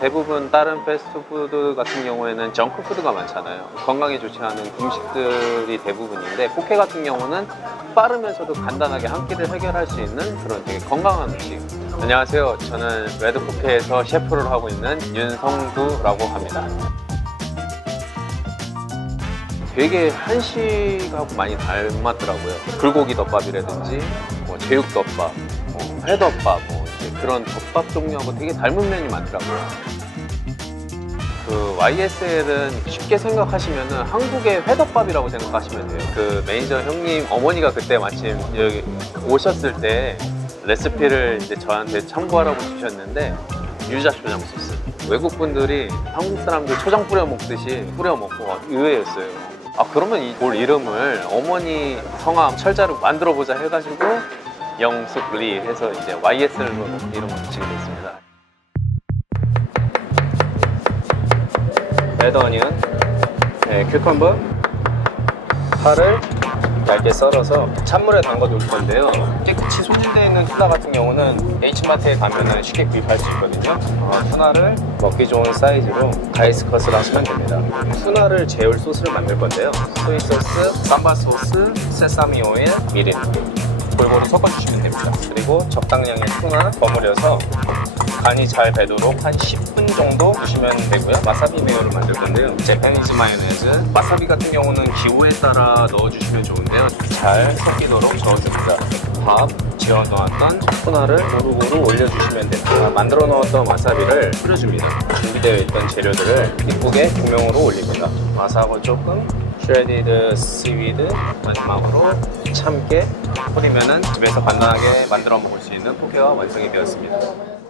대부분 다른 패스트푸드 같은 경우에는 정크푸드가 많잖아요. 건강에 좋지 않은 음식들이 대부분인데 포케 같은 경우는 빠르면서도 간단하게 한 끼를 해결할 수 있는 그런 되게 건강한 음식. 안녕하세요. 저는 레드포케에서 셰프를 하고 있는 윤성두라고 합니다. 되게 한식하고 많이 닮았더라고요. 불고기 덮밥이라든지 뭐 제육덮밥, 뭐 회덮밥, 뭐 그런 덮밥 종류하고 되게 닮은 면이 많더라고요. 그 YSL은 쉽게 생각하시면은 한국의 회덮밥이라고 생각하시면 돼요. 그 매니저 형님 어머니가 그때 마침 여기 오셨을 때 레시피를 이제 저한테 참고하라고 주셨는데 유자 초장 소스. 외국 분들이 한국 사람들 초장 뿌려 먹듯이 뿌려 먹고 막 의외였어요. 아 그러면 이 돌 이름을 어머니 성함 철자로 만들어 보자 해가지고 영숙리 해서 이제 YSL로 이름을 붙이게 됐습니다. 레드 어니언, 네, 큐컴버, 파를 얇게 썰어서 찬물에 담가 놓을 건데요. 깨끗이 손질되어 있는 투나 같은 경우는 H마트에 가면 쉽게 구입할 수 있거든요. 어, 투나를 먹기 좋은 사이즈로 다이스 컷을 하시면 됩니다. 투나를 재울 소스를 만들 건데요. 소이 소스, 삼바 소스, 세사미 오일, 미린 골고루 섞어주시면 됩니다. 그리고 적당량의 투나 버무려서 간이 잘 배도록 한 10분 정도 두시면 되고요. 와사비 메요를 만들 건데요. 재패니즈 마요네즈. 와사비 같은 경우는 기호에 따라 넣어주시면 좋은데요. 잘 섞이도록 저어줍니다. 밥 지어 놓았던 투나를 고루고루 올려주시면 됩니다. 만들어 놓았던 와사비를 뿌려줍니다. 준비되어 있던 재료들을 이쁘게 구명으로 올립니다. 와사비 조금, 슈레디드 시위드, 마지막으로 참깨 뿌리면은 집에서 간단하게 만들어 먹을 수 있는 포케가 완성이 되었습니다.